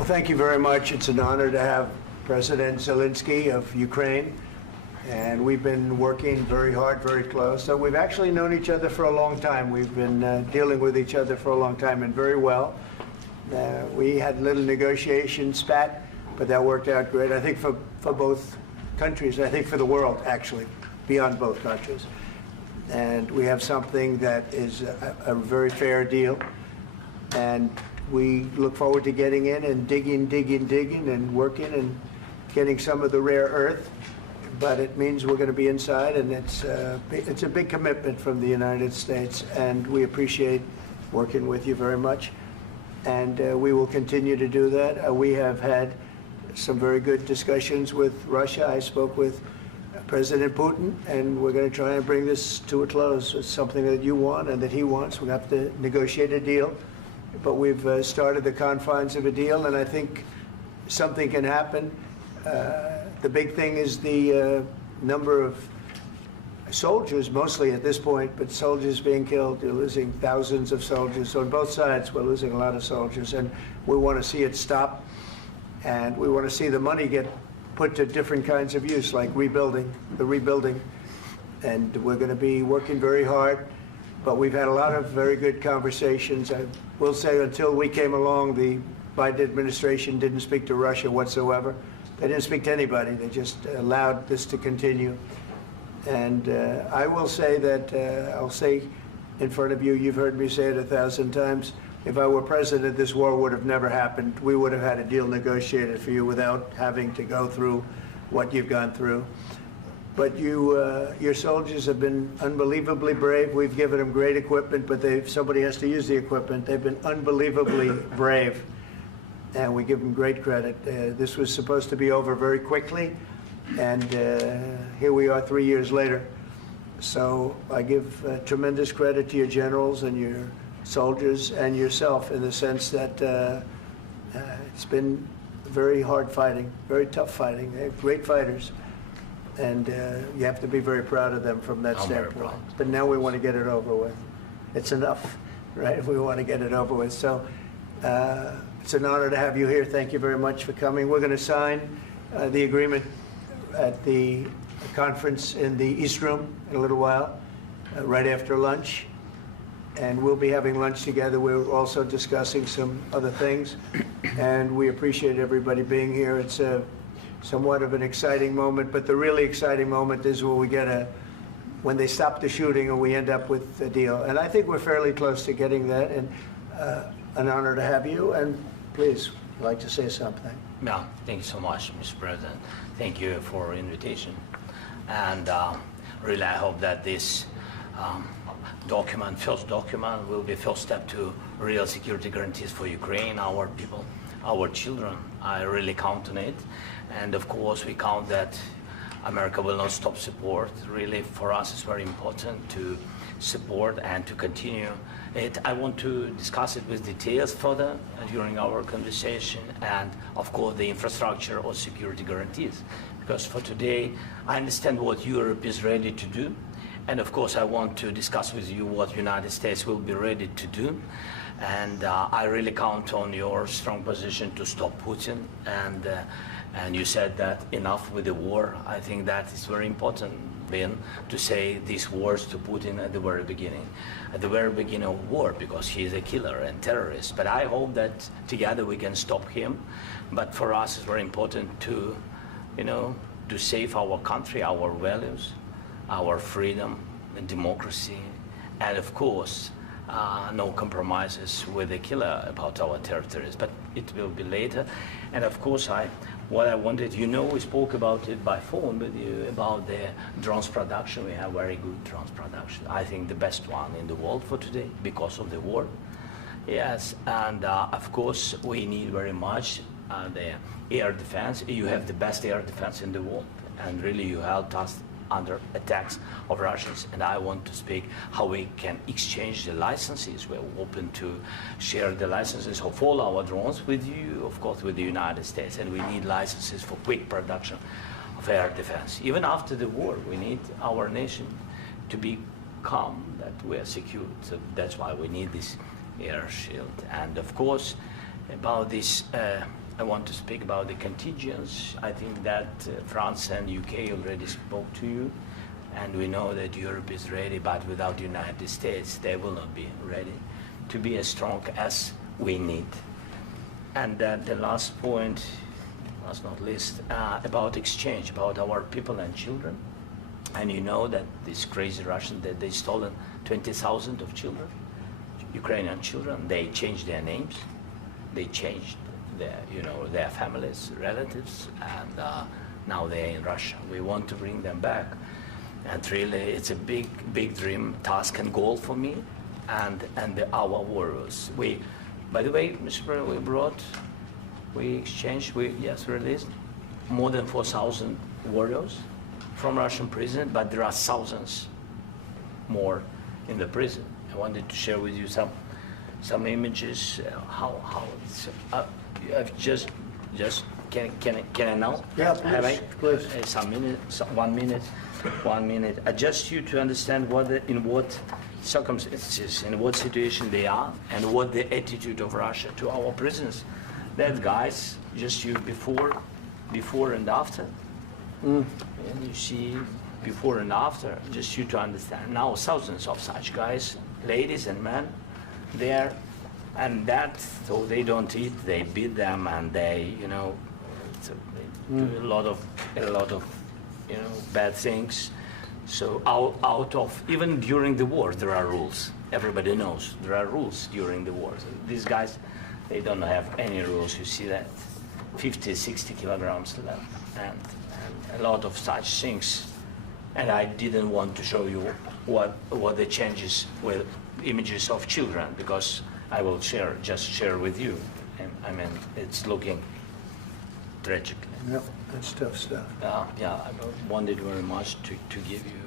Well, thank you very much. It's an honor to have President Zelensky of Ukraine, and we've been working very hard, very close. So we've actually known each other for a long time. We've been dealing with each other for a long time, and very well. We had a little negotiation spat, but that worked out great, I think, for both countries, I think for the world, actually, beyond both countries. And we have something that is a very fair deal, and we look forward to getting in and digging and working and getting some of the rare earth. But it means we're going to be inside, and it's a big commitment from the United States, and we appreciate working with you very much. And we will continue to do that. We have had some very good discussions with Russia. I spoke with President Putin, and we're going to try and bring this to a close. It's something that you want and that he wants. We have to negotiate a deal. But we've started the confines of a deal, and I think something can happen. The big thing is the number of soldiers, mostly at this point, but soldiers being killed. You're losing thousands of soldiers. So on both sides, we're losing a lot of soldiers, and we want to see it stop. And we want to see the money get put to different kinds of use, like rebuilding. And we're going to be working very hard. But we've had a lot of very good conversations. I will say until we came along, the Biden administration didn't speak to Russia whatsoever. They didn't speak to anybody. They just allowed this to continue. And I will say that, I'll say in front of you, you've heard me say it 1,000 times, if I were president, this war would have never happened. We would have had a deal negotiated for you without having to go through what you've gone through. But your soldiers have been unbelievably brave. We've given them great equipment, but somebody has to use the equipment. They've been unbelievably brave, and we give them great credit. This was supposed to be over very quickly, and here we are 3 years later. So I give tremendous credit to your generals and your soldiers and yourself, in the sense that it's been very hard fighting, very tough fighting. They're great fighters. And you have to be very proud of them from that standpoint. But now we want to get it over with. It's enough, right? We want to get it over with. So it's an honor to have you here. Thank you very much for coming. We're going to sign the agreement at the conference in the East Room in a little while, right after lunch. And we'll be having lunch together. We're also discussing some other things. And we appreciate everybody being here. It's somewhat of an exciting moment, but the really exciting moment is when they stop the shooting and we end up with a deal. And I think we're fairly close to getting that, and an honor to have you. And please, I'd like to say something. Yeah, thank you so much, Mr. President. Thank you for invitation. And really, I hope that this first document, will be first step to real security guarantees for Ukraine, our people, our children. I really count on it. And of course, we count that America will not stop support. Really, for us, it's very important to support and to continue it. I want to discuss it with details further during our conversation, and of course, the infrastructure or security guarantees. Because for today, I understand what Europe is ready to do. And of course, I want to discuss with you what the United States will be ready to do. And I really count on your strong position to stop Putin. And you said that enough with the war. I think that is very important, Ben, to say these words to Putin at the very beginning of war, because he is a killer and terrorist. But I hope that together we can stop him. But for us, it's very important to, to save our country, our values, our freedom and democracy, and of course, no compromises with the killer about our territories. But it will be later. And of course, what I wanted, we spoke about it by phone with you, about the drones production. We have very good drones production. I think the best one in the world for today because of the war. Yes, and of course, we need very much the air defense. You have the best air defense in the world, and really you helped us under attacks of Russians. And I want to speak how we can exchange the licenses. We're open to share the licenses of all our drones with you, of course, with the United States. And we need licenses for quick production of air defense. Even after the war, we need our nation to be calm, that we are secure. So that's why we need this air shield. And of course, about this I want to speak about the contingents. I think that France and UK already spoke to you, and we know that Europe is ready, but without the United States, they will not be ready to be as strong as we need. And the last point, last not least, about exchange, about our people and children. And you know that these crazy Russians, that they stolen 20,000 of children, Ukrainian children. They changed their names, they changed their families, relatives, and now they're in Russia. We want to bring them back, and really, it's a big dream, task, and goal for me, and our warriors. By the way, Mr. President, we exchanged, released more than 4,000 warriors from Russian prison, but there are thousands more in the prison. I wanted to share with you some images. How it's. I've just can I now? Yeah, Have I? please. Some minutes, 1 minute, 1 minute. Just you to understand in what circumstances, in what situation they are, and what the attitude of Russia to our prisoners. That guys, just you before and after. And you see before and after, just you to understand. Now thousands of such guys, ladies and men, there, and that, so they don't eat, they beat them, and they, so they do a lot of, bad things. So out of, even during the war, there are rules. Everybody knows there are rules during the war. So these guys, they don't have any rules. You see that, 50, 60 kilograms left, and a lot of such things. And I didn't want to show you what the changes with images of children, because I will just share with you. And I mean, it's looking tragic. Yep, that's tough stuff. I wanted very much to give you,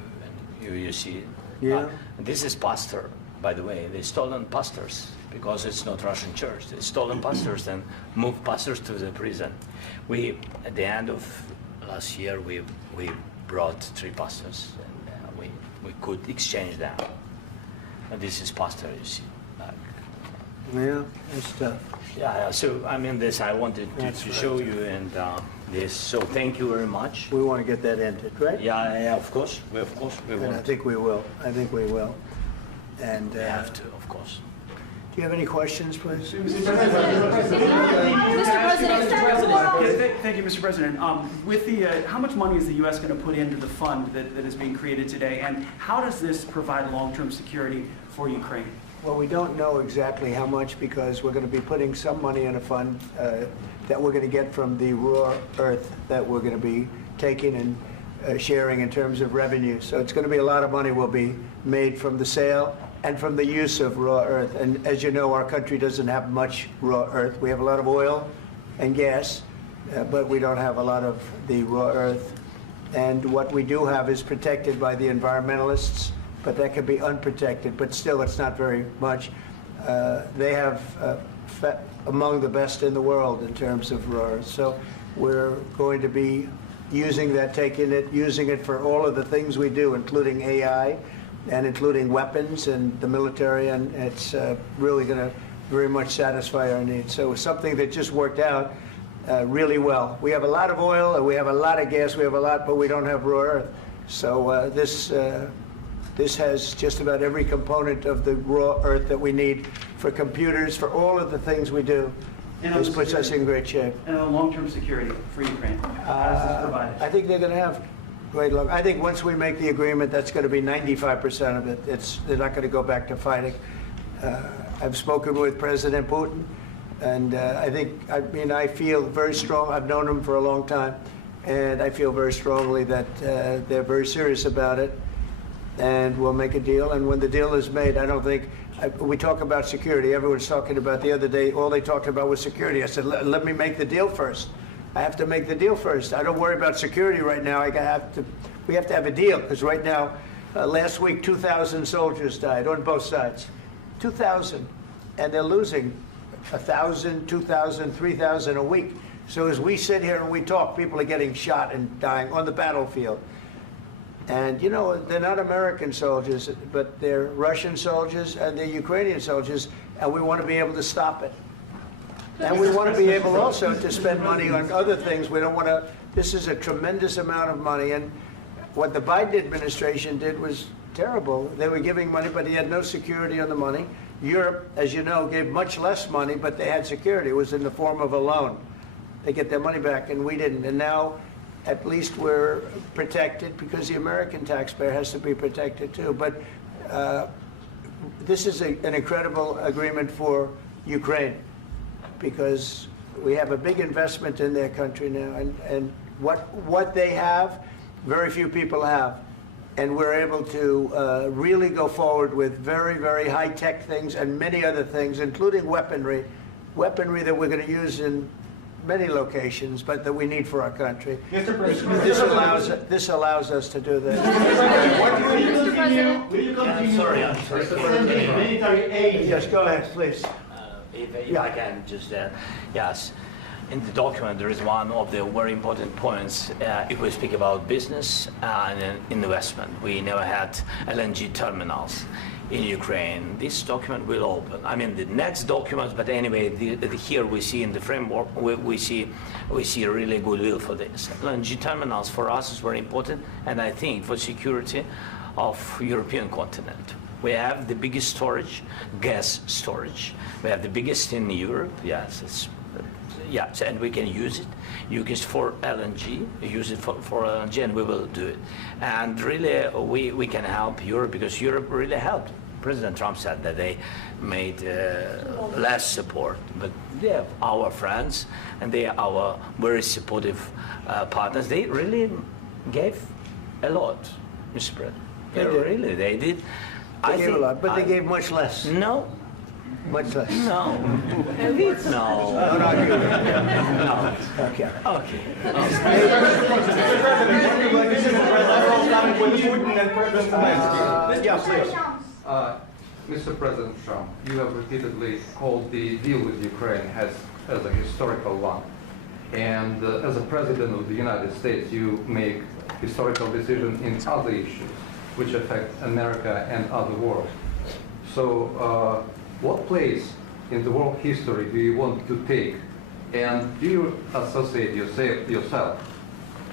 and you see it. Yeah. This is pastor, by the way. They stolen pastors, because it's not Russian church. They stolen pastors and moved pastors to the prison. At the end of last year, we brought 3 pastors, and we could exchange them. And this is pastor, you see. Yeah, that's tough. Yeah, so I mean, this I wanted to show you, and this. So thank you very much. We want to get that ended, right? Yeah, of course. We And I want. think we will. And We have to, of course. do you have any questions, please? Mr. President, thank you, Mr. President. With the, how much money is the U.S. going to put into the fund that is being created today, and how does this provide long-term security for Ukraine? Well, we don't know exactly how much, because we're going to be putting some money in a fund that we're going to get from the raw earth that we're going to be taking and sharing in terms of revenue. So it's going to be a lot of money will be made from the sale and from the use of raw earth. And as you know, our country doesn't have much raw earth. We have a lot of oil and gas, but we don't have a lot of the raw earth. And what we do have is protected by the environmentalists, but that can be unprotected, but still it's not very much. They have among the best in the world in terms of raw earth. So we're going to be using that, using it for all of the things we do, including AI and including weapons and the military, and it's really going to very much satisfy our needs. So it's something that just worked out really well. We have a lot of oil, and we have a lot of gas, we have a lot, but we don't have raw earth. So this has just about every component of the raw earth that we need for computers, for all of the things we do. This puts us in great shape. And on long-term security for Ukraine, how does this provide it? I think they're going to have great luck. I think once we make the agreement, that's going to be 95% of it. They're not going to go back to fighting. I've spoken with President Putin, and I feel very strong. I've known him for a long time, and I feel very strongly that they're very serious about it, and we'll make a deal. And when the deal is made, I don't think, we talk about security. Everyone's talking about the other day, all they talked about was security. I said, let me make the deal first. I have to make the deal first. I don't worry about security right now. We have to have a deal, because right now, last week, 2,000 soldiers died on both sides. 2,000. And they're losing 1,000, 2,000, 3,000 a week. So as we sit here and we talk, people are getting shot and dying on the battlefield. And, you know, they're not American soldiers, but they're Russian soldiers and they're Ukrainian soldiers, and we want to be able to stop it. And we want to be able also to spend money on other things. We don't want to, this is a tremendous amount of money. And what the Biden administration did was terrible. They were giving money, but he had no security on the money. Europe, as you know, gave much less money, but they had security. It was in the form of a loan. They get their money back, and we didn't. And now, at least we're protected because the American taxpayer has to be protected too. But this is an incredible agreement for Ukraine because we have a big investment in their country now, and what they have, very few people have. And we're able to really go forward with very, very high-tech things and many other things, including weaponry that we're going to use in many locations, but that we need for our country. Mr. President, This allows us to do this. Mr. President, will you continue I'm sorry. sending military aid? Yes, go ahead, please. If I can just, yes. In the document, there is one of the very important points. If we speak about business and investment, we never had LNG terminals in Ukraine. This document will open. I mean, the next documents, but anyway, here we see in the framework, we see really goodwill for this. LNG terminals for us is very important, and I think for security of European continent. We have the biggest storage, gas storage. We have the biggest in Europe. Yes, and we can use it. Use it for LNG. Use it for LNG, and we will do it. And really, we can help Europe because Europe really helped. President Trump said that they made less support, but they are our friends and they are our very supportive partners. They really gave a lot, Mr. President. They did. They gave a lot, but they gave much less. No. Much less. No. No. No. Okay. Okay. Yeah, please. Mr. President Trump, you have repeatedly called the deal with Ukraine as a historical one. And as a President of the United States, you make historical decisions in other issues which affect America and other world. So what place in the world history do you want to take? And do you associate yourself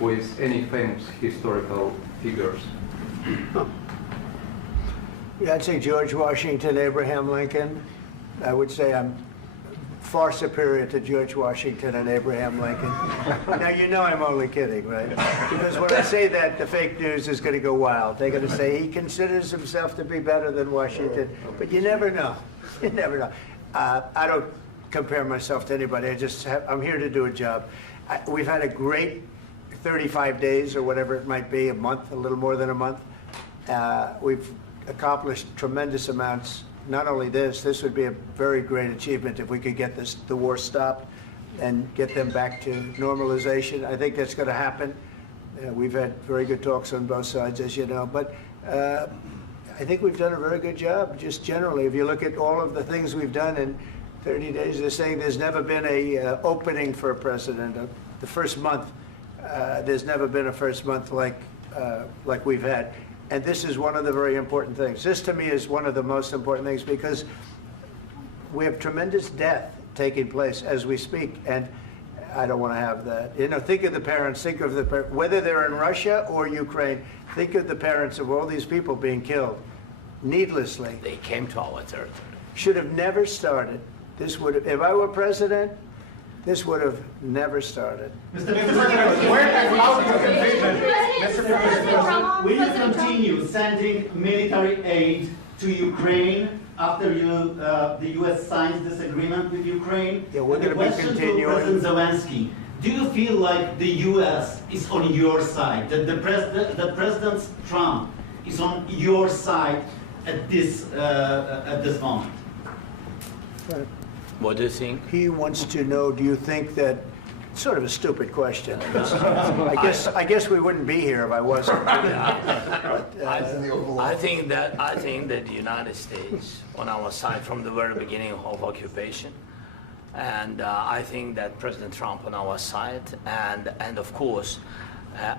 with any famous historical figures? Yeah, I'd say George Washington, Abraham Lincoln. I would say I'm far superior to George Washington and Abraham Lincoln. Now, you know I'm only kidding, right? Because when I say that, the fake news is going to go wild. They're going to say he considers himself to be better than Washington. But you never know. You never know. I don't compare myself to anybody. I'm here to do a job. We've had a great 35 days or whatever it might be, a month, a little more than a month. We've accomplished tremendous amounts. Not only this would be a very great achievement if we could get the war stopped and get them back to normalization. I think that's going to happen. We've had very good talks on both sides, as you know. But I think we've done a very good job, just generally. If you look at all of the things we've done in 30 days, they're saying there's never been a opening for a president. The first month, there's never been a first month like we've had. And this is one of the very important things. This, to me, is one of the most important things because we have tremendous death taking place as we speak, and I don't want to have that. You know, think of the parents, whether they're in Russia or Ukraine, think of the parents of all these people being killed needlessly. They came to our territory. Should have never started. This would have, if I were president, this would have never started. Mr. President, where has out your conviction? Mr. President, will you continue sending military aid to Ukraine after the U.S. signs this agreement with Ukraine? Yeah, we're going to be continuing. To President Zelensky, do you feel like the U.S. is on your side, that President Trump is on your side at this moment? Right. What do you think? He wants to know, do you think that, sort of a stupid question. I guess we wouldn't be here if I wasn't. I think that the United States on our side from the very beginning of occupation, and I think that President Trump on our side, and of course,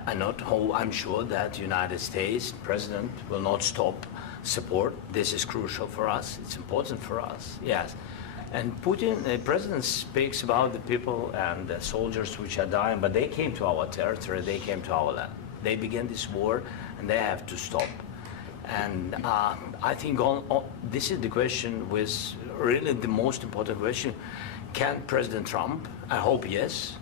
I'm sure that United States President will not stop support. This is crucial for us. It's important for us. Yes. And Putin, the president, speaks about the people and the soldiers which are dying, but they came to our territory, they came to our land. They began this war, and they have to stop. And I think this is the question, with really the most important question. Can President Trump, I hope yes,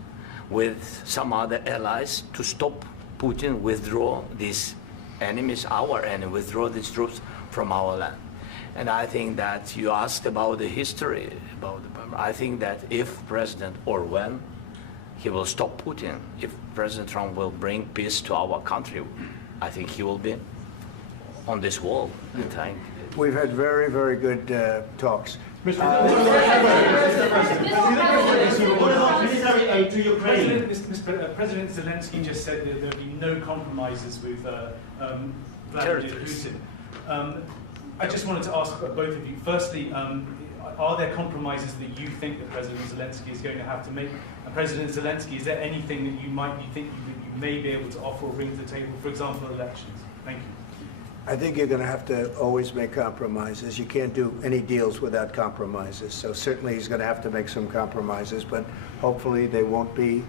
with some other allies, to stop Putin, withdraw these enemies, our enemy, withdraw these troops from our land? And I think that you asked about the history, I think that if President, or when, he will stop Putin, if President Trump will bring peace to our country, I think he will be on this wall. We've had very, very good talks. What about military aid to Ukraine? President Zelensky just said that there will be no compromises with Vladimir Putin. I just wanted to ask both of you, firstly, are there compromises that you think that President Zelensky is going to have to make? And President Zelensky, is there anything that you might be thinking that you may be able to offer or bring to the table, for example, elections? Thank you. I think you're going to have to always make compromises. You can't do any deals without compromises. So certainly he's going to have to make some compromises, but hopefully they won't be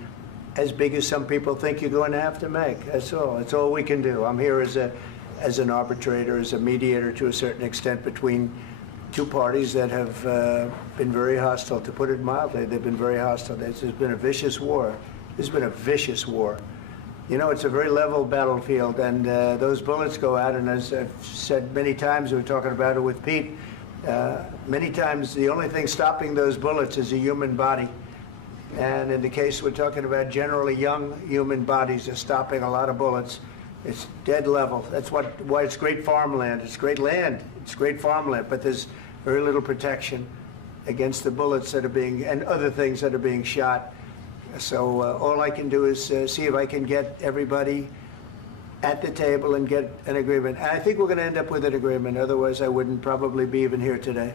as big as some people think you're going to have to make. That's all. That's all we can do. I'm here as an arbitrator, as a mediator to a certain extent between two parties that have been very hostile. To put it mildly, they've been very hostile. This has been a vicious war. This has been a vicious war. You know, it's a very level battlefield, and those bullets go out, and as I've said many times, we were talking about it with Pete, many times the only thing stopping those bullets is a human body. And in the case we're talking about, generally young human bodies are stopping a lot of bullets. It's dead level. That's why it's great farmland. It's great land. It's great farmland, but there's very little protection against the bullets that are being, and other things that are being shot. So all I can do is see if I can get everybody at the table and get an agreement. And I think we're going to end up with an agreement. Otherwise, I wouldn't probably be even here today.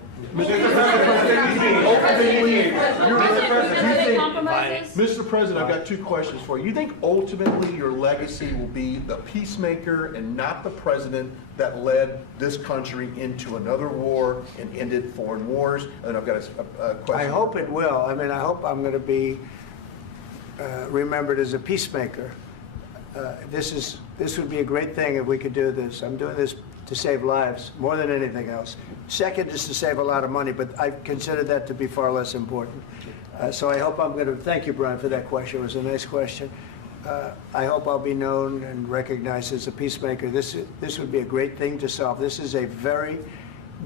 Mr. President, I've got two questions for you. You think ultimately your legacy will be the peacemaker and not the president that led this country into another war and ended foreign wars? And I've got a question. I hope it will. I mean, I hope I'm going to be remembered as a peacemaker. This would be a great thing if we could do this. I'm doing this to save lives more than anything else. Second is to save a lot of money, but I consider that to be far less important. So I hope I'm going to, thank you, Brian, for that question. It was a nice question. I hope I'll be known and recognized as a peacemaker. This would be a great thing to solve. This is a very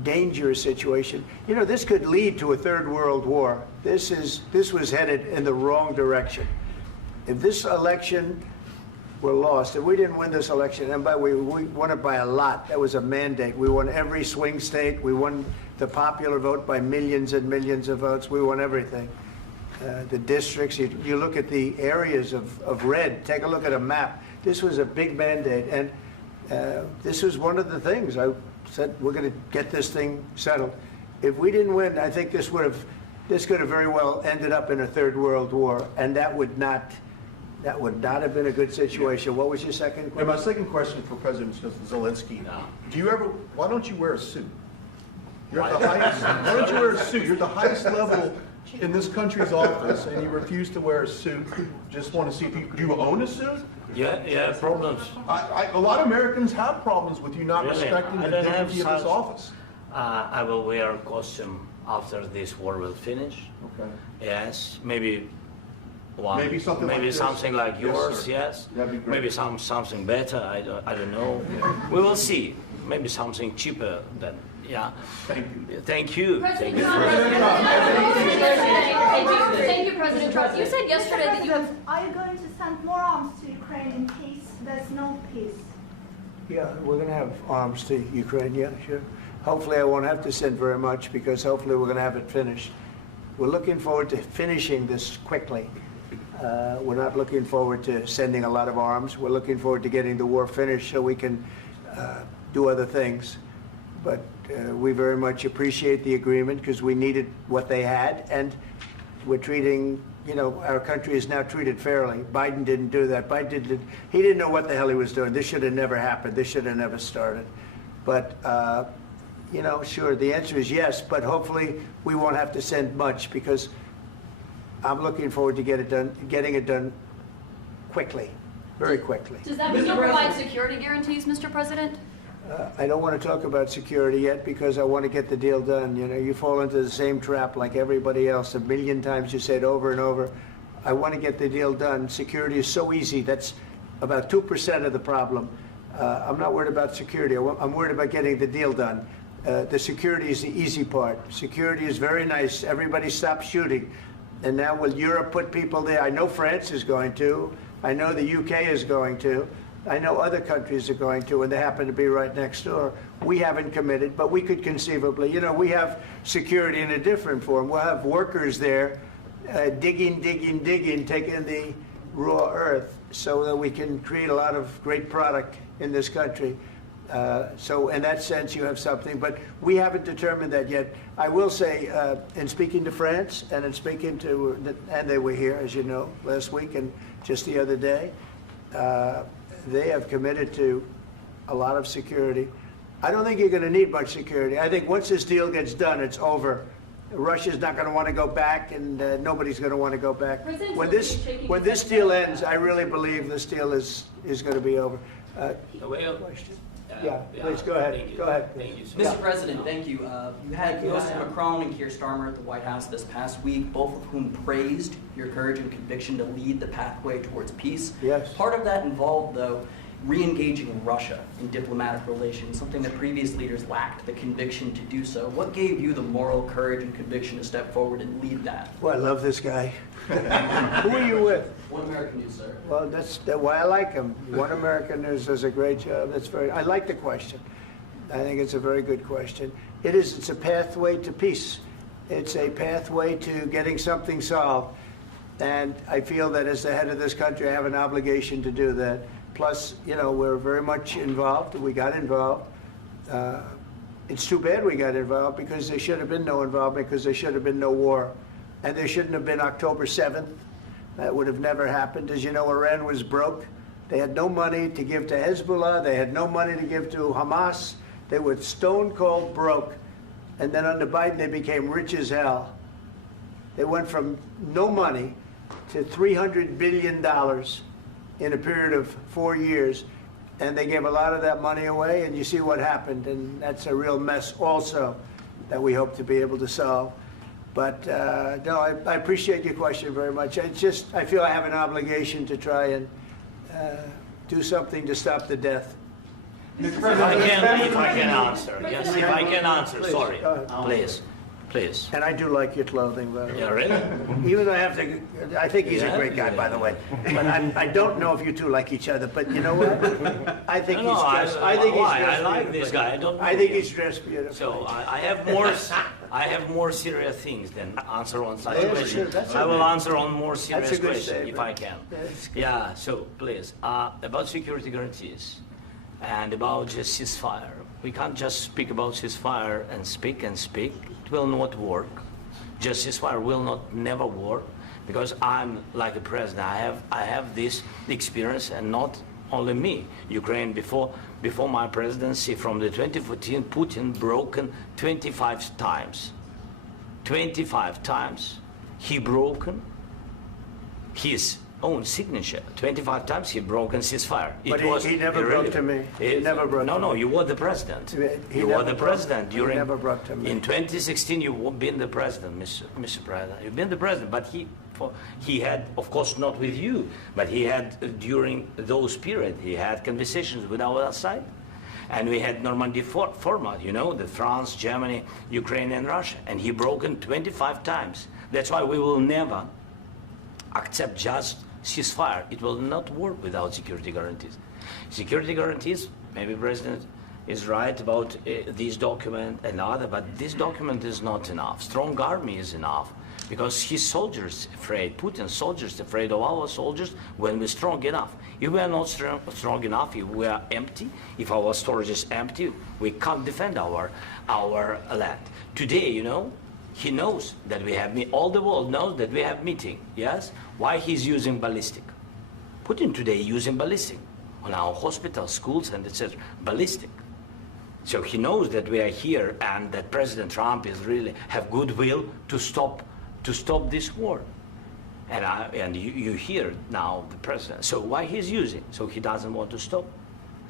dangerous situation. You know, this could lead to a third world war. This was headed in the wrong direction. If this election were lost, if we didn't win this election, and by the way, we won it by a lot. That was a mandate. We won every swing state. We won the popular vote by millions and millions of votes. We won everything. The districts, you look at the areas of red, take a look at a map. This was a big mandate, and this was one of the things. I said, we're going to get this thing settled. If we didn't win, I think this could have very well ended up in a third world war, and that would not have been a good situation. What was your second question? And my second question for President Zelensky, why don't you wear a suit? You're at the highest, why don't you wear a suit? You're at the highest level in this country's office, and you refuse to wear a suit. Just want to see if do you own a suit? Yeah, problems. A lot of Americans have problems with you not respecting the dignity of this office. I will wear a costume after this war will finish. Okay. Yes, maybe one. Maybe something like this? Something like yours. Yes. That'd be great. Maybe something better. I don't know. We will see. Maybe something cheaper than. Yeah. Thank you. Thank you. President Trump. Thank you, President Trump. You said yesterday that you have. Are you going to send more arms to Ukraine in case there's no peace? Yeah, we're going to have arms to Ukraine, yeah, sure. Hopefully I won't have to send very much, because hopefully we're going to have it finished. We're looking forward to finishing this quickly. We're not looking forward to sending a lot of arms. We're looking forward to getting the war finished so we can do other things. But we very much appreciate the agreement, because we needed what they had, and we're treating, you know, our country is now treated fairly. Biden didn't do that. He didn't know what the hell he was doing. This should have never happened. This should have never started. But, you know, sure, the answer is yes, but hopefully we won't have to send much because I'm looking forward to getting it done quickly, very quickly. Does that mean you'll provide security guarantees, Mr. President? I don't want to talk about security yet because I want to get the deal done. You know, you fall into the same trap like everybody else. A million times you say it over and over. I want to get the deal done. Security is so easy. That's about 2% of the problem. I'm not worried about security. I'm worried about getting the deal done. The security is the easy part. Security is very nice. Everybody stopped shooting. And now will Europe put people there? I know France is going to. I know the UK is going to. I know other countries are going to, and they happen to be right next door. We haven't committed, but we could conceivably. You know, we have security in a different form. We'll have workers there digging, taking the raw earth so that we can create a lot of great product in this country. So in that sense, you have something, but we haven't determined that yet. I will say, in speaking to France and in speaking to, and they were here, as you know, last week and just the other day, they have committed to a lot of security. I don't think you're going to need much security. I think once this deal gets done, it's over. Russia's not going to want to go back, and nobody's going to want to go back. When this deal ends, I really believe this deal is going to be over. Question? Yeah, please go ahead. Go ahead. Thank you. Mr. President, thank you. You had both Macron and Keir Starmer at the White House this past week, both of whom praised your courage and conviction to lead the pathway towards peace. Yes. Part of that involved, though, re-engaging Russia in diplomatic relations, something that previous leaders lacked the conviction to do so. What gave you the moral courage and conviction to step forward and lead that? Well, I love this guy. Who are you with? One American News, sir. Well, that's why I like him. One American News does a great job. I like the question. I think it's a very good question. It's a pathway to peace. It's a pathway to getting something solved. And I feel that as the head of this country, I have an obligation to do that. Plus, you know, we're very much involved. We got involved. It's too bad we got involved because there should have been no involvement because there should have been no war. And there shouldn't have been October 7th. That would have never happened. As you know, Iran was broke. They had no money to give to Hezbollah. They had no money to give to Hamas. They were stone cold broke. And then under Biden, they became rich as hell. They went from no money to $300 billion in a period of 4 years. And they gave a lot of that money away, and you see what happened. And that's a real mess also that we hope to be able to solve. But no, I appreciate your question very much. I feel I have an obligation to try and do something to stop the death. If I can answer, yes, if I can answer, sorry, please. And I do like your clothing, by the way. Yeah, really? Even though I think he's a great guy, by the way. But I don't know if you two like each other. But you know what? I think he's dressed. I like this guy. I think he's dressed beautifully. So I have more serious things than answer on such Yeah, questions. sure, I will answer on more That's serious a good questions statement. if I can. Yes. Yeah. So please, about security guarantees and about just ceasefire. We can't just speak about ceasefire and speak and speak. It will not work. Just ceasefire will not never work because I'm like a president. I have this experience, and not only me. Ukraine before my presidency, from the 2014, Putin broken 25 times. 25 times he broken his own signature. 25 times he broken ceasefire. But he never broke to me. He never broke to me. No, you were the president. You were the president during. He never broke to me. In 2016, you've been the president, Mr. President. You've been the president, but he had, of course, not with you, but he had during those periods. He had conversations with our side, and we had Normandy format. You know, the France, Germany, Ukraine, and Russia, and he broken 25 times. That's why we will never accept just ceasefire. It will not work without security guarantees. Security guarantees, maybe President is right about this document and other, but this document is not enough. Strong army is enough because his soldiers afraid, Putin's soldiers afraid of our soldiers when we're strong enough. If we are not strong enough, if we are empty, if our storage is empty, we can't defend our land. Today, you know, he knows that we have all the world knows that we have meeting. Yes, why he's using ballistic? Putin today using ballistic on our hospitals, schools, and etc. Ballistic. So he knows that we are here and that President Trump is really have goodwill to stop this war. And you hear now the president. So why he's using? So he doesn't want to stop.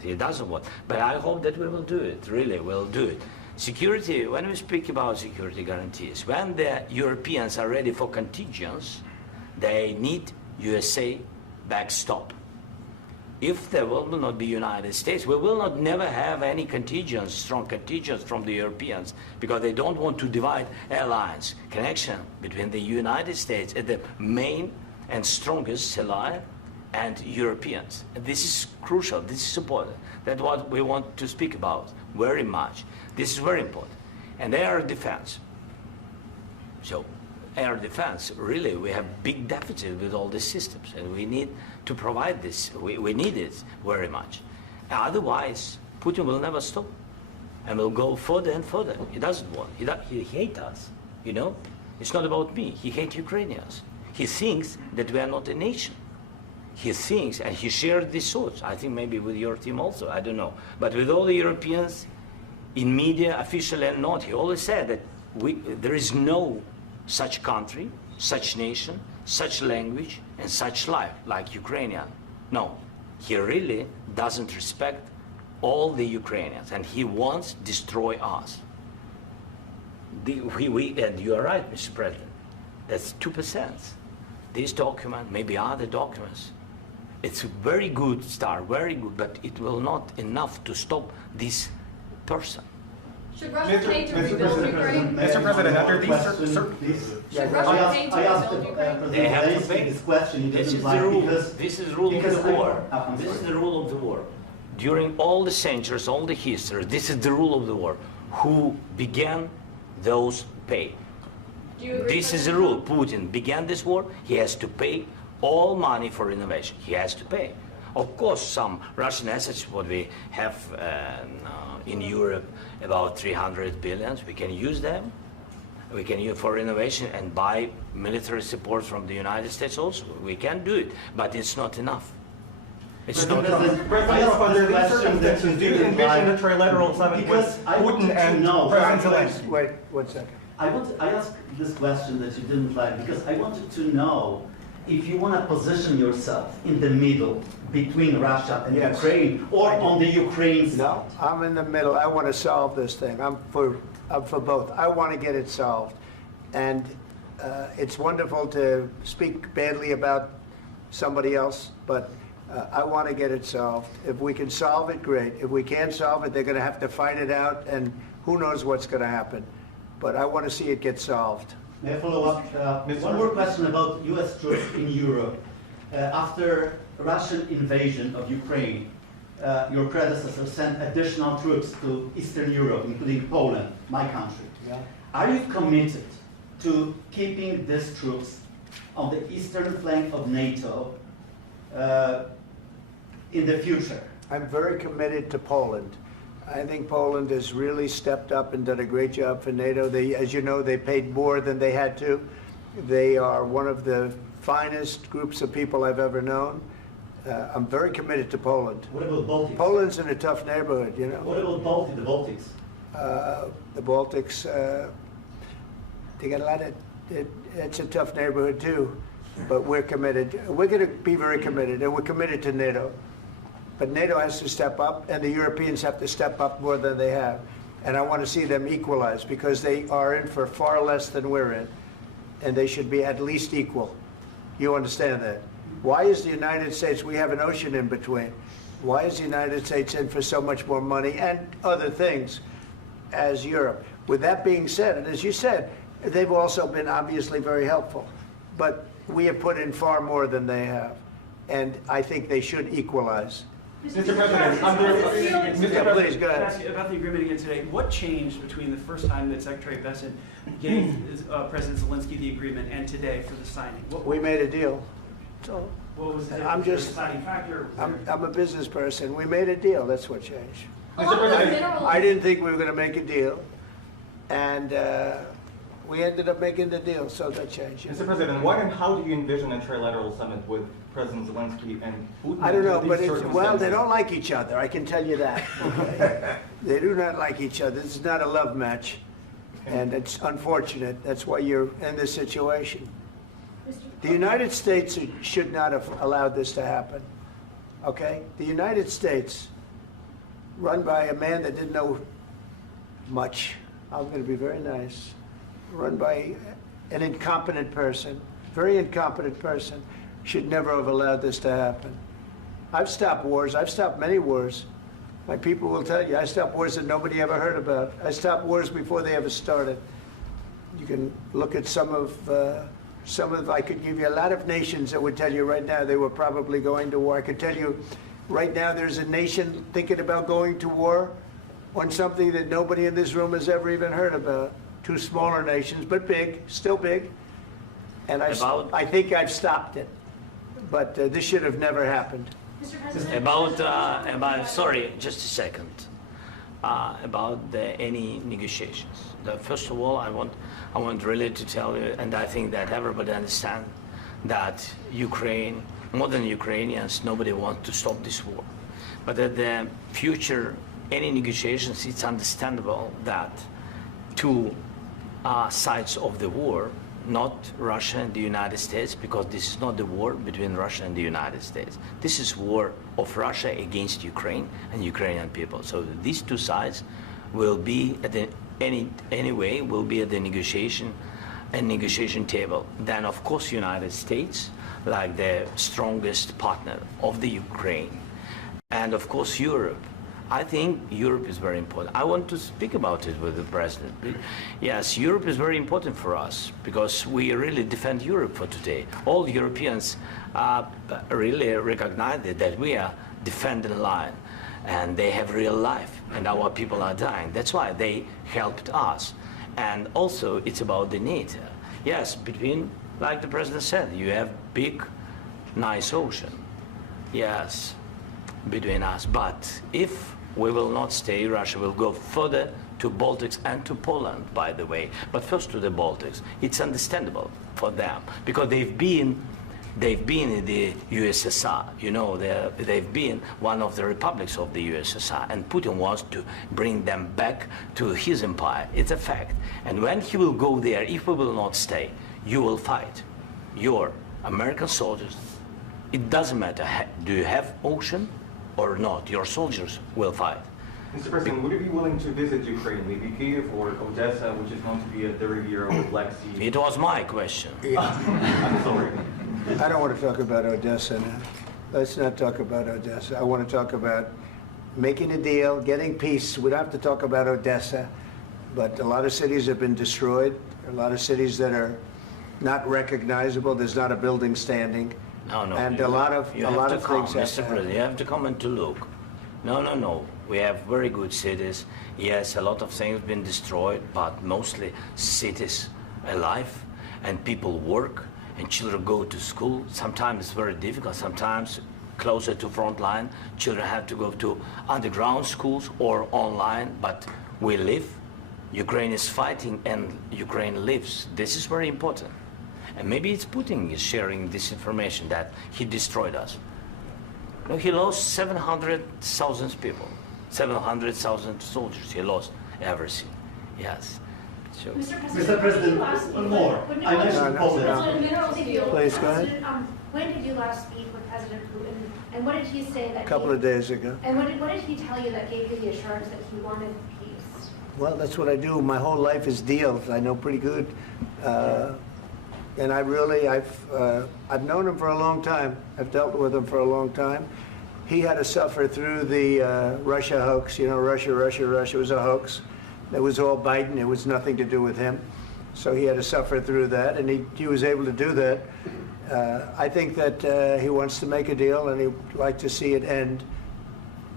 He doesn't want. But I hope that we will do it. Really, we'll do it. Security. When we speak about security guarantees, when the Europeans are ready for contingents, they need USA backstop. If there will not be United States, we will not never have any contingents, strong contingents from the Europeans, because they don't want to divide alliance, connection between the United States as the main and strongest ally and Europeans. And this is crucial, this is important. That's what we want to speak about very much. This is very important. And air defense. So air defense, really, we have big deficit with all these systems, and we need to provide this. We need it very much. Otherwise, Putin will never stop, and will go further and further. He doesn't want. He hates us. You know, it's not about me. He hates Ukrainians. He thinks that we are not a nation. He thinks, and he shared these thoughts. I think maybe with your team also. I don't know, but with all the Europeans, in media, officially and not, he always said that there is no such country, such nation, such language, and such life like Ukrainian. No, he really doesn't respect all the Ukrainians, and he wants to destroy us. And you are right, Mr. President. That's 2%. This document, maybe other documents, it's a very good start, very good, but it will not enough to stop this person. Should Russia pay to rebuild Ukraine? Mr. President, under these Should Russia pay to I asked rebuild Ukraine? They have to Zelensky pay. this question. He This doesn't is like the rule. because This is the rule of because the war. I'm This is sorry. the rule of the war. During all the centuries, all the history, this is the rule of the war. Who began, those pay. Do you agree, This is the rule. Putin began this war. He has to pay all money for innovation. He has to pay. Of course, some Russian assets, what we have in Europe, about 300 billions, we can use them. We can use for innovation and buy military support from the United States also. We can do it, but it's not enough. It's not enough. President, under these circumstances, do you envision a trilateral summit with Putin and President Zelensky? Wait 1 second. I asked this question that you didn't like because I wanted to know if you want to position yourself in the middle between Russia and Yes. Ukraine or on the Ukraine side. No, I'm in the middle. I want to solve this thing. I'm for both. I want to get it solved. And it's wonderful to speak badly about somebody else, but I want to get it solved. If we can solve it, great. If we can't solve it, they're going to have to fight it out, and who knows what's going to happen. But I want to see it get solved. May I follow up? One more question about U.S. troops in Europe. After Russian invasion of Ukraine, your predecessor sent additional troops to Eastern Europe, including Poland, my country. Yeah. Are you committed to keeping these troops on the eastern flank of NATO in the future? I'm very committed to Poland. I think Poland has really stepped up and done a great job for NATO. As you know, they paid more than they had to. They are one of the finest groups of people I've ever known. I'm very committed to Poland. What about Baltics? Poland's in a tough neighborhood, you know. What about the Baltics? The Baltics, they got a lot of, it's a tough neighborhood too, but we're committed. We're going to be very committed, and we're committed to NATO. But NATO has to step up, and the Europeans have to step up more than they have. And I want to see them equalize, because they are in for far less than we're in, and they should be at least equal. You understand that? Why is the United States, we have an ocean in between, why is the United States in for so much more money and other things as Europe? With that being said, and as you said, they've also been obviously very helpful, but we have put in far more than they have, and I think they should equalize. Mr. President, Please, go ahead. ask you about the agreement again today. What changed between the first time that Secretary Bessent gave President Zelensky the agreement and today for the signing? We made a deal. So What was the I'm just, deciding factor? I'm a business person. We made a deal. That's what changed. Along with minerals. I didn't think we were going to make a deal, and We ended up making the deal, so that changed. Mr. President, what and how do you envision a trilateral summit with President Zelensky and Putin? I don't know, under but these well, they circumstances? don't like each other, I can tell you that. Okay? They do not like each other. This is not a love match, and it's unfortunate. That's why you're in this situation. The United States should not have allowed this to happen, okay? The United States, run by a man that didn't know much, I'm going to be very nice, run by an incompetent person, very incompetent person, should never have allowed this to happen. I've stopped wars. I've stopped many wars. My people will tell you, I stopped wars that nobody ever heard about. I stopped wars before they ever started. You can look at some of, I could give you a lot of nations that would tell you right now they were probably going to war. I could tell you right now there's a nation thinking about going to war on something that nobody in this room has ever even heard about. Two smaller nations, but big, still big. And I think I've stopped it. But this should have never happened. Mr. President. About sorry, just a second. About any negotiations. First of all, I want really to tell you, and I think that everybody understands that Ukraine, more than Ukrainians, nobody wants to stop this war. But at the future, any negotiations, it's understandable that two sides of the war, not Russia and the United States, because this is not the war between Russia and the United States. This is war of Russia against Ukraine and Ukrainian people. So these two sides will be at the anyway will be at the negotiation table. Then of course United States, like the strongest partner of the Ukraine, and of course Europe. I think Europe is very important. I want to speak about it with the president. Yes, Europe is very important for us because we really defend Europe for today. All Europeans really recognize that we are defending the line, and they have real life, and our people are dying. That's why they helped us. And also, it's about the NATO. Yes, between, like the president said, you have big, nice ocean. Yes, between us. But if we will not stay, Russia will go further to Baltics and to Poland, by the way. But first to the Baltics. It's understandable for them because they've been in the USSR. You know, they've been one of the republics of the USSR, and Putin wants to bring them back to his empire. It's a fact. And when he will go there, if we will not stay, you will fight. Your American soldiers, it doesn't matter, do you have ocean or not, your soldiers will fight. Mr. President, would you be willing to visit Ukraine, maybe Kiev or Odessa, which is known to be at the riviera of the Black Sea? It was my question. I'm sorry. I don't want to talk about Odessa now. Let's not talk about Odessa. I want to talk about making a deal, getting peace. We don't have to talk about Odessa, but a lot of cities have been destroyed. A lot of cities that are not recognizable. There's not a building standing. No. And a lot of things have Mr. President, you have to come and to look. No. We have very good cities. Yes, a lot of things have been destroyed, but mostly cities alive, and people work, and children go to school. Sometimes it's very difficult. Sometimes closer to front line, children have to go to underground schools or online, but we live. Ukraine is fighting, and Ukraine lives. This is very important. And maybe it's Putin is sharing this information that he destroyed us. No, he lost 700,000 people, 700,000 soldiers. He lost everything. Yes. So. Mr. President, one more. I mentioned Poland. Please, go ahead. When did you last speak with President Putin, and what did he say that? A couple of days ago. And what did he tell you that gave you the assurance that he wanted peace? Well, that's what I do. My whole life is deals. I know pretty good. And I've known him for a long time. I've dealt with him for a long time. He had to suffer through the Russia hoax. You know, Russia was a hoax. It was all Biden. It was nothing to do with him. So he had to suffer through that, and he was able to do that. I think that he wants to make a deal, and he'd like to see it end.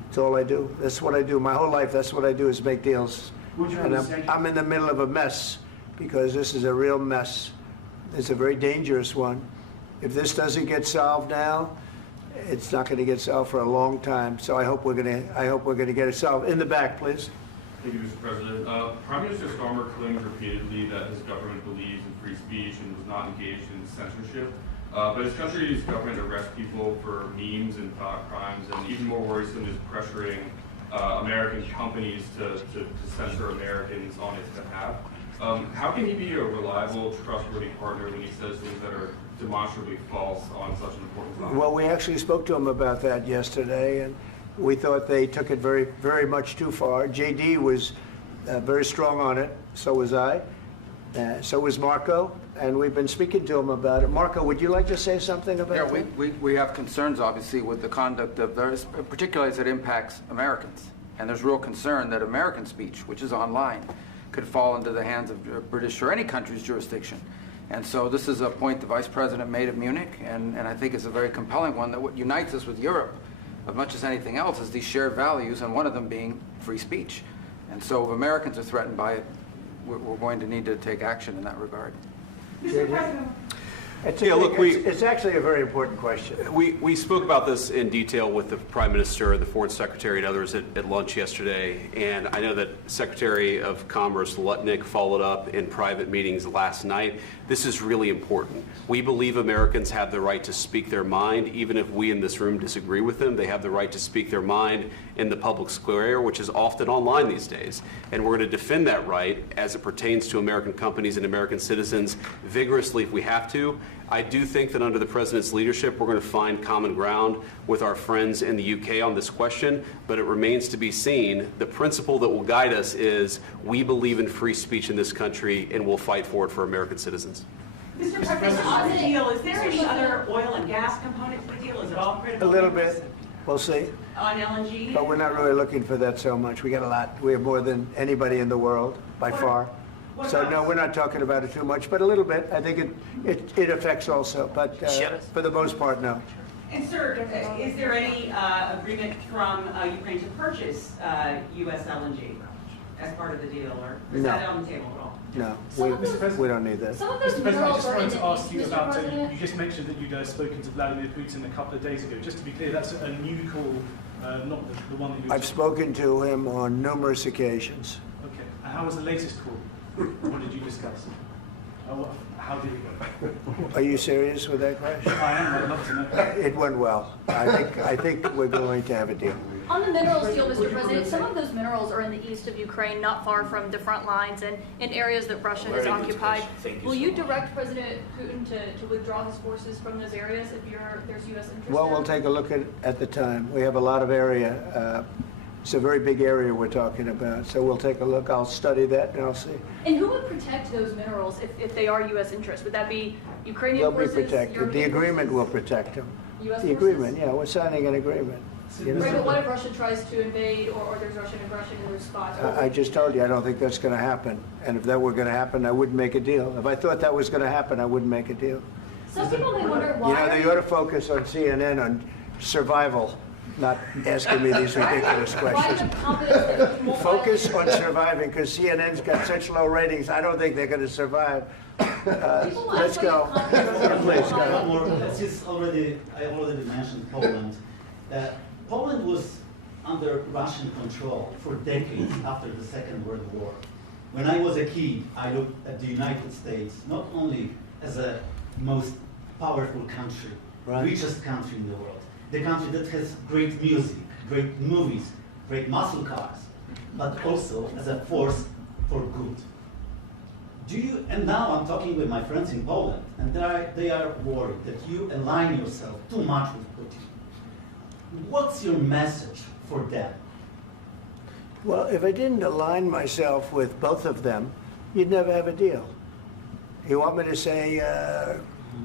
That's all I do. That's what I do. My whole life, that's what I do, is make deals. And I'm in the middle of a mess, because this is a real mess. It's a very dangerous one. If this doesn't get solved now, it's not going to get solved for a long time. So I hope we're going to get it solved. In the back, please. Thank you, Mr. President. Prime Minister Starmer claimed repeatedly that his government believes in free speech and was not engaged in censorship. But his country's government arrests people for memes and thought crimes, and even more worrisome is pressuring American companies to censor Americans on its behalf. How can he be a reliable, trustworthy partner when he says things that are demonstrably false on such an important topic? Well, we actually spoke to him about that yesterday, and we thought they took it very, very much too far. JD was very strong on it, so was I, so was Marco, and we've been speaking to him about it. Marco, would you like to say something about that? Yeah, we have concerns, obviously, with the conduct of those, particularly as it impacts Americans. And there's real concern that American speech, which is online, could fall into the hands of British or any country's jurisdiction. And so this is a point the Vice President made at Munich, and I think it's a very compelling one, that what unites us with Europe, as much as anything else, is these shared values, and one of them being free speech. And so if Americans are threatened by it, we're going to need to take action in that regard. Mr. President. It's actually a very important question. We spoke about this in detail with the Prime Minister, the Foreign Secretary, and others at lunch yesterday. And I know that Secretary of Commerce Lutnick followed up in private meetings last night. This is really important. We believe Americans have the right to speak their mind, even if we in this room disagree with them. They have the right to speak their mind in the public square, which is often online these days. And we're going to defend that right as it pertains to American companies and American citizens vigorously if we have to. I do think that under the President's leadership, we're going to find common ground with our friends in the UK on this question, but it remains to be seen. The principle that will guide us is we believe in free speech in this country, and we'll fight for it for American citizens. Mr. President, on the deal, is there any other oil and gas component to the deal? Is it all critical? A little bit. We'll see. On LNG? But we're not really looking for that so much. We got a lot. We have more than anybody in the world, by far. So no, we're not talking about it too much, but a little bit. I think it affects also, but for the most part, no. And sir, is there any agreement from Ukraine to purchase U.S. LNG as part of the deal, or is that on the table at all? No, we don't need that. Mr. President, I just wanted to ask you about, you just mentioned that you'd spoken to Vladimir Putin a couple of days ago. Just to be clear, that's a new call, not the one that you... I've spoken to him on numerous occasions. Okay, and how was the latest call? What did you discuss? How did it go? Are you serious with that question? I am, I'd love to know. It went well. I think we're going to have a deal. On the minerals deal, Mr. President, some of those minerals are in the east of Ukraine, not far from the front lines and in areas that Russia has occupied. Will you direct President Putin to withdraw his forces from those areas if there's U.S. interest? Well, we'll take a look at the time. We have a lot of area. It's a very big area we're talking about, so we'll take a look. I'll study that and I'll see. And who would protect those minerals if they are U.S. interests? Would that be Ukrainian forces? They'll be protected. European The agreement forces? will protect them. U.S. The forces? agreement, yeah, we're signing an agreement. You know? Right, but what if Russia tries to invade or there's Russian aggression in those spots? I just told you, I don't think that's going to happen. And if that were going to happen, I wouldn't make a deal. If I thought that was going to happen, I wouldn't make a deal. Some people may wonder why. You know, they ought to focus on CNN on survival, not asking me these ridiculous questions. Focus on surviving, because CNN's got such low ratings. I don't think they're going to survive. Let's go. Please, go ahead. I already mentioned Poland. Poland was under Russian control for decades after the Second World War. When I was a kid, I looked at the United States not only as a most powerful country, richest country in the world, the country that has great music, great movies, great muscle cars, but also as a force for good. And now I'm talking with my friends in Poland, and they are worried that you align yourself too much with Putin. What's your message for them? Well, if I didn't align myself with both of them, you'd never have a deal. You want me to say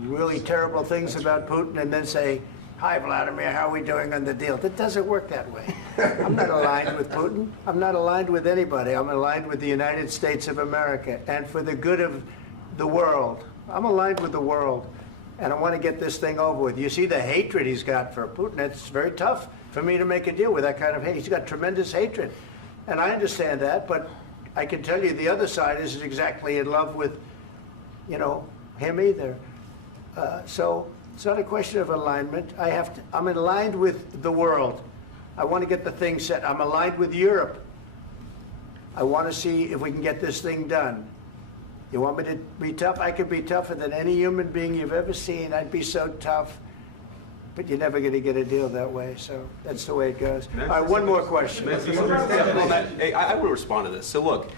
really terrible things about Putin and then say, "Hi, Vladimir, how are we doing on the deal?" That doesn't work that way. I'm not aligned with Putin. I'm not aligned with anybody. I'm aligned with the United States of America and for the good of the world. I'm aligned with the world, and I want to get this thing over with. You see the hatred he's got for Putin. It's very tough for me to make a deal with that kind of hate. He's got tremendous hatred, and I understand that, but I can tell you the other side isn't exactly in love with, him either. So it's not a question of alignment. I'm aligned with the world. I want to get the thing set. I'm aligned with Europe. I want to see if we can get this thing done. You want me to be tough? I could be tougher than any human being you've ever seen. I'd be so tough. But you're never going to get a deal that way, so that's the way it goes. All right, one more question. I will respond to this. So look,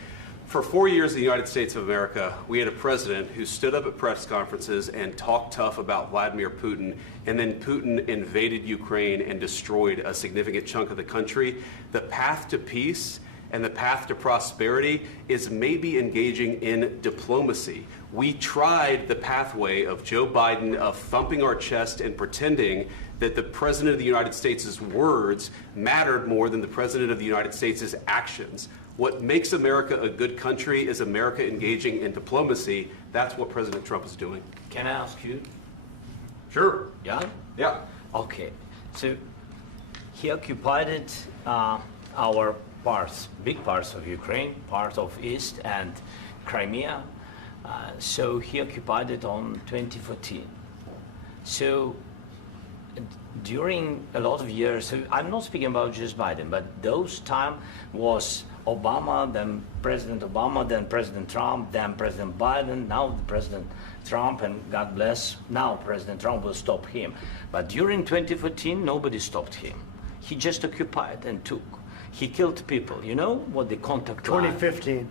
for 4 years in the United States of America, we had a president who stood up at press conferences and talked tough about Vladimir Putin, and then Putin invaded Ukraine and destroyed a significant chunk of the country. The path to peace and the path to prosperity is maybe engaging in diplomacy. We tried the pathway of Joe Biden of thumping our chest and pretending that the President of the United States' words mattered more than the President of the United States' actions. What makes America a good country is America engaging in diplomacy. That's what President Trump is doing. Can I ask you? Sure. Yeah? Yeah. Okay. So he occupied our parts, big parts of Ukraine, part of East and Crimea. So he occupied it on 2014. So during a lot of years, so I'm not speaking about just Biden, but those time was Obama, then President Obama, then President Trump, then President Biden, now President Trump, and God bless, now President Trump will stop him. But during 2014, nobody stopped him. He just occupied and took. He killed people. You know what the contact line? 2015.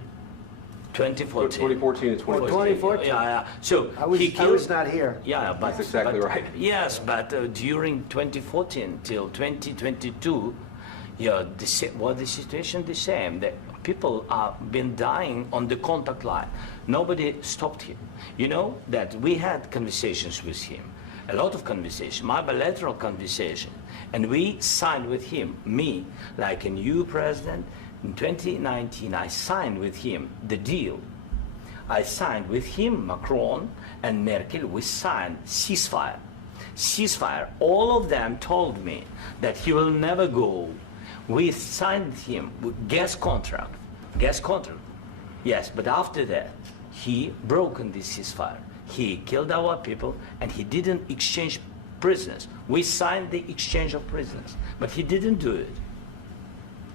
2014 and 2014. 2014. Yeah. So I was not here. Yeah, but that's exactly right. Yes, but during 2014 till 2022, yeah, the situation the same. The people have been dying on the contact line. Nobody stopped him. You know that we had conversations with him, a lot of conversation, my bilateral conversation, and we signed with him, me, like a new president. In 2019, I signed with him the deal. I signed with him, Macron and Merkel, we signed ceasefire. Ceasefire. All of them told me that he will never go. We signed him with gas contract. Gas contract. Yes, but after that, he broken this ceasefire. He killed our people and he didn't exchange prisoners. We signed the exchange of prisoners, but he didn't do it.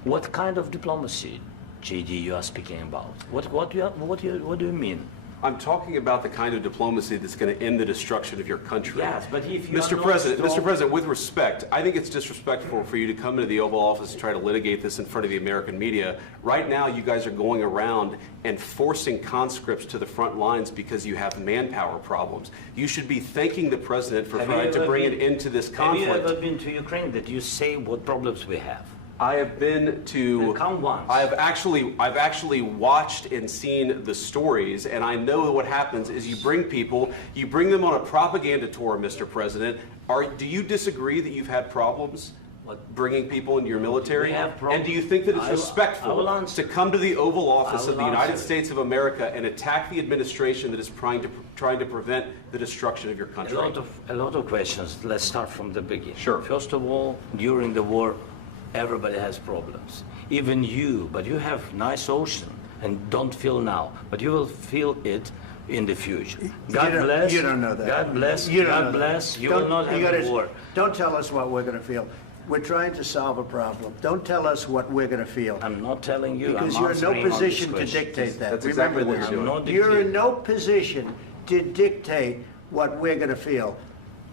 What kind of diplomacy, JD, you are speaking about? What do you mean? I'm talking about the kind of diplomacy that's going to end the destruction of your country. Yes, but if you Mr. President, with respect, I think it's disrespectful for you to come into the Oval Office and try to litigate this in front of the American media. Right now, you guys are going around and forcing conscripts to the front lines because you have manpower problems. You should be thanking the President for trying to bring an end to this conflict. Have you ever been to Ukraine that you say what problems we have? I have been to. Come once. I've actually watched and seen the stories, and I know what happens is you bring them on a propaganda tour, Mr. President. Do you disagree that you've had problems bringing people into your military? And do you think that it's respectful to come to the Oval Office of the United States of America and attack the administration that is trying to prevent the destruction of your country? A lot of questions. Let's start from the beginning. Sure. First of all, during the war, everybody has problems, even you, but you have nice ocean and don't feel now, but you will feel it in the future. God bless. You don't know that. God bless. You don't God know bless. that. You will not have a war. Don't tell us what we're going to feel. We're trying to solve a problem. Don't tell us what we're going to feel. I'm not telling you. Because I'm you're in no answering position on to this question. dictate that. That's Remember exactly what this. you're doing. You're in no position to dictate what we're going to feel.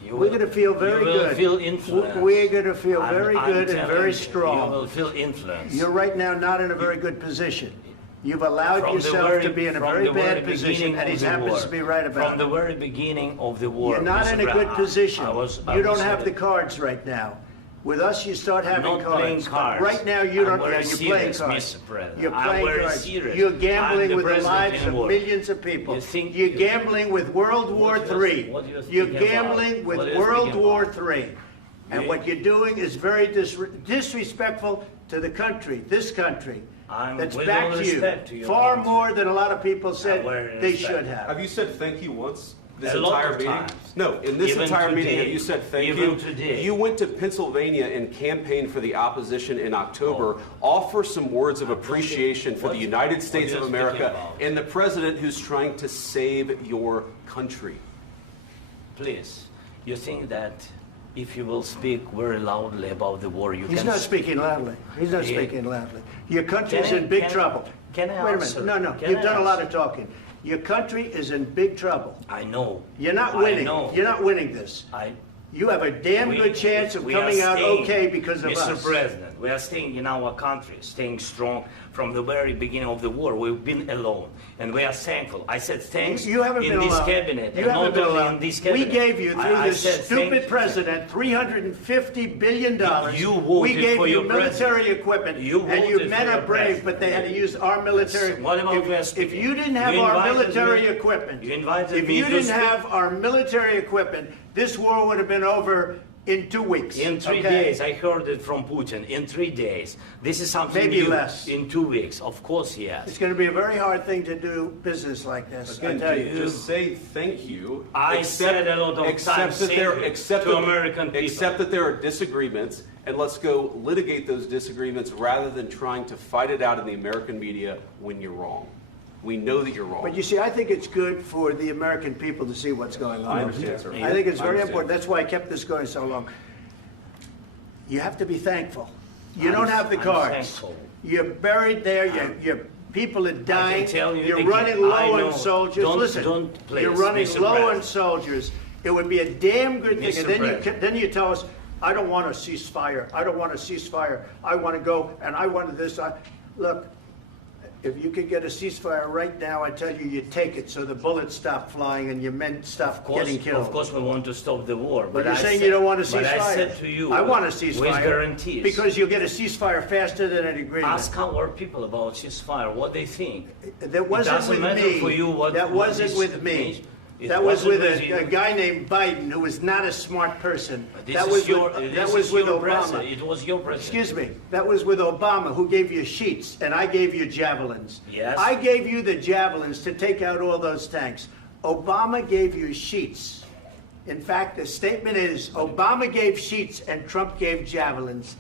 You We're going to feel very you will good. Feel influence. We're going to feel very I'm good and telling very you, strong. You will feel influence. You're right now not in a very good position. You've allowed yourself to be in a very bad position, and he happens to be right about it. From the very beginning of the war. You're not in a good position. You don't have the the cards right now. With us, you start having not cards. playing cards. Right now, you don't. I'm You're playing serious, cards. Mr. President. You're I'm playing very cards. serious. You're I'm gambling the with the president lives in of war. millions of people. You're you- gambling with World War III. what you're You're speaking gambling about? with What are you World speaking War about? III. And what you're doing is very disrespectful to the country, this country. That's with back all to you. respect to your Far country. more than a lot of people said they respect. should have. Have you said thank you once? This A lot entire of meeting? times. No, in this Even entire meeting, today. have you said thank Even you? today. You went to Pennsylvania and campaigned for the opposition in October. Offer some words of appreciation for the United States of America and the president who's trying to save your country. Please, you think that if you will speak very loudly about the war, you He's can... not speaking loudly. He's not Yeah. speaking loudly. Your country's in big trouble. Can I Wait a answer? minute. No, Can you've I done a lot answer? of talking. Your country is in big trouble. I know. You're not I winning. know. You're not winning this. You have a damn good chance of we coming are out staying, okay because of Mr. us. President, we are staying in our country, staying strong from the very beginning of the war. We've been alone, and we are thankful. I said thanks You haven't in been this alone. cabinet, You and haven't not been only alone. in this We cabinet. gave you, through I this said stupid thank- president, $350 billion. You voted We gave for you your military president. equipment, You and you voted men for are your brave, president. but they had to use our military. What about West? If you didn't have You our invited military me- equipment, You invited if me you to didn't speak. have our military equipment, this war would have been over in 2 weeks. In 3 okay? days, I heard it from Putin. In 3 days, this is something Maybe new. less. In 2 weeks, of course, yes. It's going to be a very hard thing to do business like this. I Again, tell you. just say thank you. I said a lot of accept times that there, thank you accept to that- American people. Accept that there are disagreements, and let's go litigate those disagreements rather than trying to fight it out in the American media when you're wrong. We know that you're wrong. But you see, I think it's good for the American people to see what's going on. I understand, sir. I think it's I very understand. important. That's why I kept this going so long. You have to be thankful. You I'm- don't have the I'm cards. thankful. You're buried there. Your people are dying. tell you You're again, running I low know. on soldiers. Don't- Listen, don't please, you're running Mr. low on President. soldiers. It would be a damn good thing. Mr. And then President. then you tell us, I don't want a ceasefire. I don't want a ceasefire. I want to go and I want this. Look, if you could get a ceasefire right now, I tell you, you take it so the bullets stop flying and your men stop getting killed. Of course, we want to stop the war. But you're I saying said- you don't want a ceasefire. But I said to you, I want a with ceasefire. guarantees. Because you'll get a ceasefire faster than an agreement. Ask our people about ceasefire, what they think. That wasn't it doesn't with matter me. for you what That what wasn't this with me. means. It That was wasn't with you. a guy named Biden, who was not a smart person. This That is was your, with, this that was is with your Obama. president. It was your president. Excuse me. That was with Obama, who gave you sheets, and I gave you javelins. Yes. I gave you the javelins to take out all those tanks. Obama gave you sheets. In fact, the statement is Obama gave sheets and Trump gave javelins.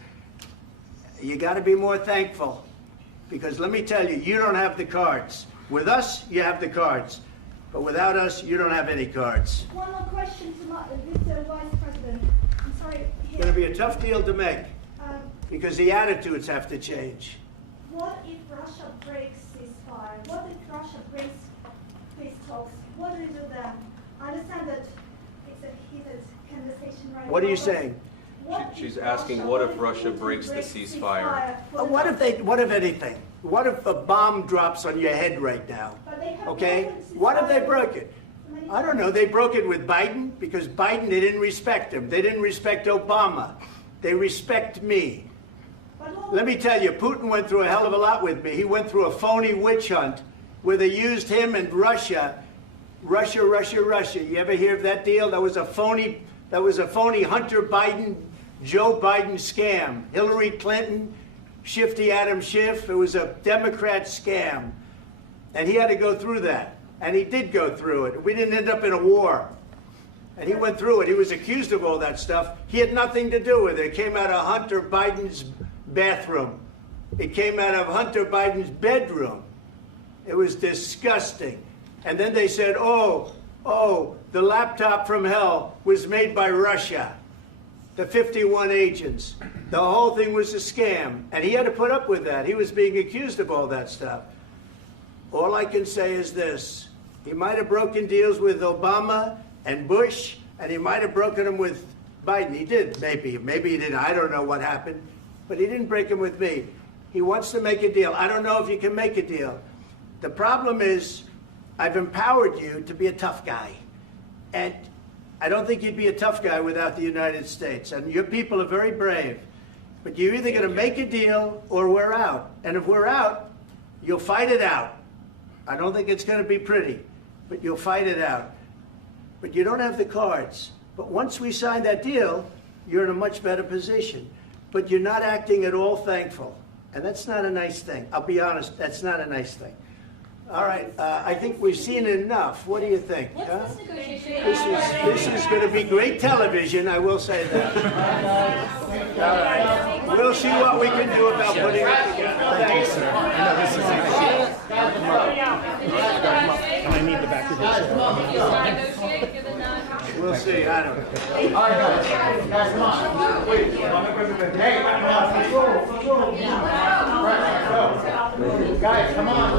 You got to be more thankful, because let me tell you, you don't have the cards. With us, you have the cards. But without us, you don't have any cards. One more question to Mr. Vice President. I'm sorry. It's going to be a tough deal to make, Um, because the attitudes have to change. What if Russia breaks ceasefire? What if Russia breaks peace talks? What do you do then? I understand that it's a heated conversation right now. What are you but saying? what She's if asking, what if Russia breaks the ceasefire? What if anything? What if a bomb drops on your head right now? But they have Okay? broken What if they ceasefire broke it? many I don't know. They broke it with Biden, because Biden, they didn't respect him. They didn't respect Obama. They respect me. Let me tell you, Putin went through a hell of a lot with me. He went through a phony witch hunt where they used him and Russia. Russia. You ever hear of that deal? That was a phony Hunter Biden, Joe Biden scam. Hillary Clinton, Shifty Adam Schiff. It was a Democrat scam. And he had to go through that. And he did go through it. We didn't end up in a war. And he went through it. He was accused of all that stuff. He had nothing to do with it. It came out of Hunter Biden's bathroom. It came out of Hunter Biden's bedroom. It was disgusting. And then they said, oh, the laptop from hell was made by Russia. The 51 agents. The whole thing was a scam. And he had to put up with that. He was being accused of all that stuff. All I can say is this. He might have broken deals with Obama and Bush, and he might have broken them with Biden. He did, maybe. Maybe he didn't. I don't know what happened. But he didn't break them with me. He wants to make a deal. I don't know if you can make a deal. The problem is, I've empowered you to be a tough guy. And I don't think you'd be a tough guy without the United States. And your people are very brave. But you're either going to make a deal or we're out. And if we're out, you'll fight it out. I don't think it's going to be pretty, but you'll fight it out. But you don't have the cards. But once we sign that deal, you're in a much better position. But you're not acting at all thankful. And that's not a nice thing. I'll be honest, that's not a nice thing. All right, I think we've seen enough. What do you think? Huh? This is going to be great television, I will say that. All right. We'll see what we can do about putting it together. Thank you, sir. And I need the back of this. We'll see. Italiano. All right, guys, come on. Wait. Hey, control. Right, go. Guys, come on.